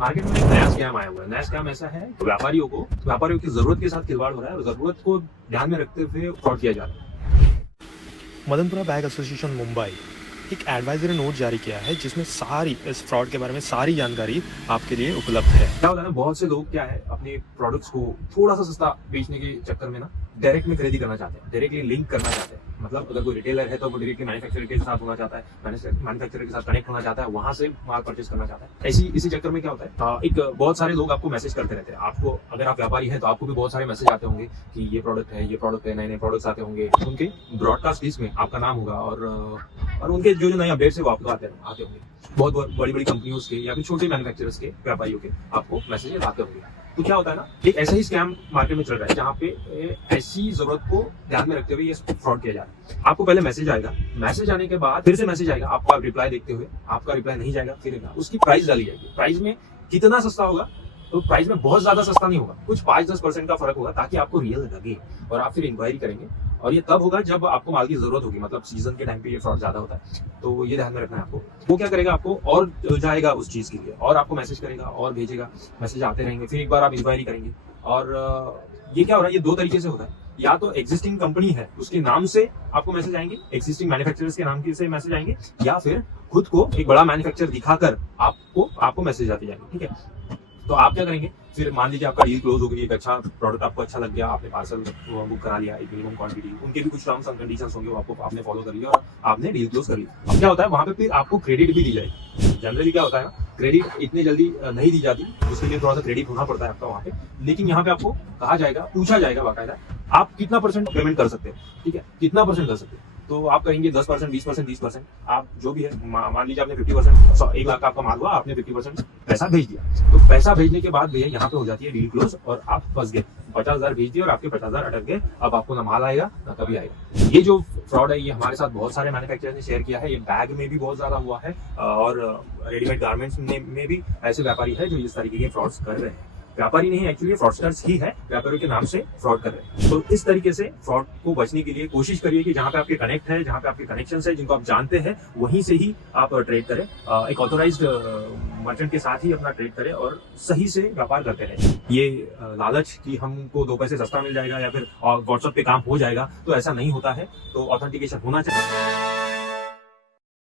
Market में एक नया स्कैम आया हुआ है। नया स्कैम ऐसा है व्यापारियों की जरूरत के साथ खिलवाड़ हो रहा है और जरूरत को ध्यान में रखते हुए फ्रॉड किया जा रहा है। मदनपुरा बैग एसोसिएशन मुंबई एक एडवाइजरी नोट जारी किया है जिसमें सारी इस फ्रॉड के बारे में सारी जानकारी आपके लिए उपलब्ध है। क्या होता है ना, बहुत से लोग क्या है अपने प्रोडक्ट्स को थोड़ा सा सस्ता बेचने के चक्कर में ना डायरेक्ट में खरीदी करना चाहते हैं, डायरेक्टली लिंक करना चाहते हैं। मतलब अगर कोई रिटेलर है तो वो डायरेक्टली मैन्युफैक्चरर के साथ होना चाहता है, मैन्युफैक्चरर के साथ कनेक्ट होना चाहता है, वहां से माल परचेज करना चाहता है। इसी चक्कर में क्या होता है, एक बहुत सारे लोग आपको मैसेज करते रहते हैं। आपको अगर आप व्यापारी हैं तो आपको भी बहुत सारे मैसेज आते होंगे कि ये प्रोडक्ट है, नए नए प्रोडक्ट्स आते होंगे। उनके ब्रॉडकास्ट लिस्ट में आपका नाम होगा और उनके जो नए अपडेट्स है वो आपको आते होंगे। बहुत बड़ी बड़ी कंपनियों के या फिर छोटे मैन्युफैक्चरर्स के, व्यापारियों के आपको मैसेज आते होंगे। तो क्या होता है ना, एक ऐसा ही स्कैम मार्केट में चल रहा है जहाँ पे ऐसी जरूरत को ध्यान में रखते हुए ये फ्रॉड किया जा रहा है। आपको पहले मैसेज आएगा, मैसेज आने के बाद फिर से मैसेज आएगा, आपका रिप्लाई देखते हुए आपका रिप्लाई नहीं जाएगा, फिर उसकी प्राइस डाली जाएगी। प्राइस में कितना सस्ता होगा, तो प्राइस में बहुत ज्यादा सस्ता नहीं होगा, कुछ 5-10% का फर्क होगा ताकि आपको रियल लगे और आप फिर इंक्वायरी करेंगे। और ये तब होगा जब आपको माल की जरूरत होगी, मतलब सीजन के टाइम पे ये फ्रॉड ज्यादा होता है। तो ये ध्यान में रखना है आपको। वो क्या करेगा, आपको और जाएगा उस चीज के लिए और आपको मैसेज करेगा और भेजेगा, मैसेज आते रहेंगे, फिर एक बार आप इंक्वायरी करेंगे। और ये क्या हो रहा है, ये दो तरीके से होता है। या तो एग्जिस्टिंग कंपनी है उसके नाम से आपको मैसेज आएंगे, एग्जिस्टिंग मैन्युफैक्चरर्स के नाम से मैसेज आएंगे, या फिर खुद को एक बड़ा मैन्युफैक्चरर दिखाकर आपको मैसेज आते जाएंगे। ठीक है, तो आप क्या करेंगे, फिर मान लीजिए आपका डील क्लोज हो गई, एक अच्छा प्रोडक्ट आपको अच्छा लग गया, आपने पार्सल बुक करा लिया, एक मिनिमम क्वांटिटी, उनके भी कुछ टर्म्स एंड कंडीशंस होंगे, वो आपने फॉलो कर लिया और आपने डील क्लोज कर लिया। अब क्या होता है, वहां पे फिर आपको क्रेडिट भी दी जाएगी। जनरली क्या होता है ना, क्रेडिट इतनी जल्दी नहीं दी जाती, उसके लिए थोड़ा सा क्रेडिट होना पड़ता है आपका वहाँ पे। लेकिन यहाँ पे आपको कहा जाएगा, पूछा जाएगा बाकायदा, आप कितना परसेंट पेमेंट कर सकते हैं। ठीक है, कितना परसेंट कर सकते हैं, तो आप करेंगे 10%, 20%, 30%, आप जो भी है। मान लीजिए आपने 50%, 1 लाख का आपका माल हुआ, आपने 50% पैसा भेज दिया। तो पैसा भेजने के बाद भैया यहाँ पे हो जाती है डील क्लोज और आप फंस गए। 50,000 भेज दिए और आपके 50,000 अटक गए। अब आपको ना माल आएगा ना कभी आएगा। ये जो फ्रॉड है ये हमारे साथ बहुत सारे मैन्युफैक्चरर्स ने शेयर किया है। ये बैग में भी बहुत ज्यादा हुआ है और रेडीमेड गारमेंट्स में भी ऐसे व्यापारी है जो इस तरीके के फ्रॉड्स कर रहे हैं। व्यापारी नहीं, एक्चुअली फ्रॉडस्टर्स ही है, व्यापारियों के नाम से फ्रॉड कर रहे हैं। तो इस तरीके से फ्रॉड को बचने के लिए कोशिश करिए कि जहां पे आपके कनेक्ट है, जहां पे आपके कनेक्शंस है, जिनको आप जानते हैं, वहीं से ही आप ट्रेड करें। एक ऑथोराइज्ड मर्चेंट के साथ ही अपना ट्रेड करें और सही से व्यापार करते रहें। ये लालच कि हमको 2 पैसे सस्ता मिल जाएगा या फिर व्हाट्सएप पे काम हो जाएगा, तो ऐसा नहीं होता है। तो ऑथेंटिकेशन होना चाहिए।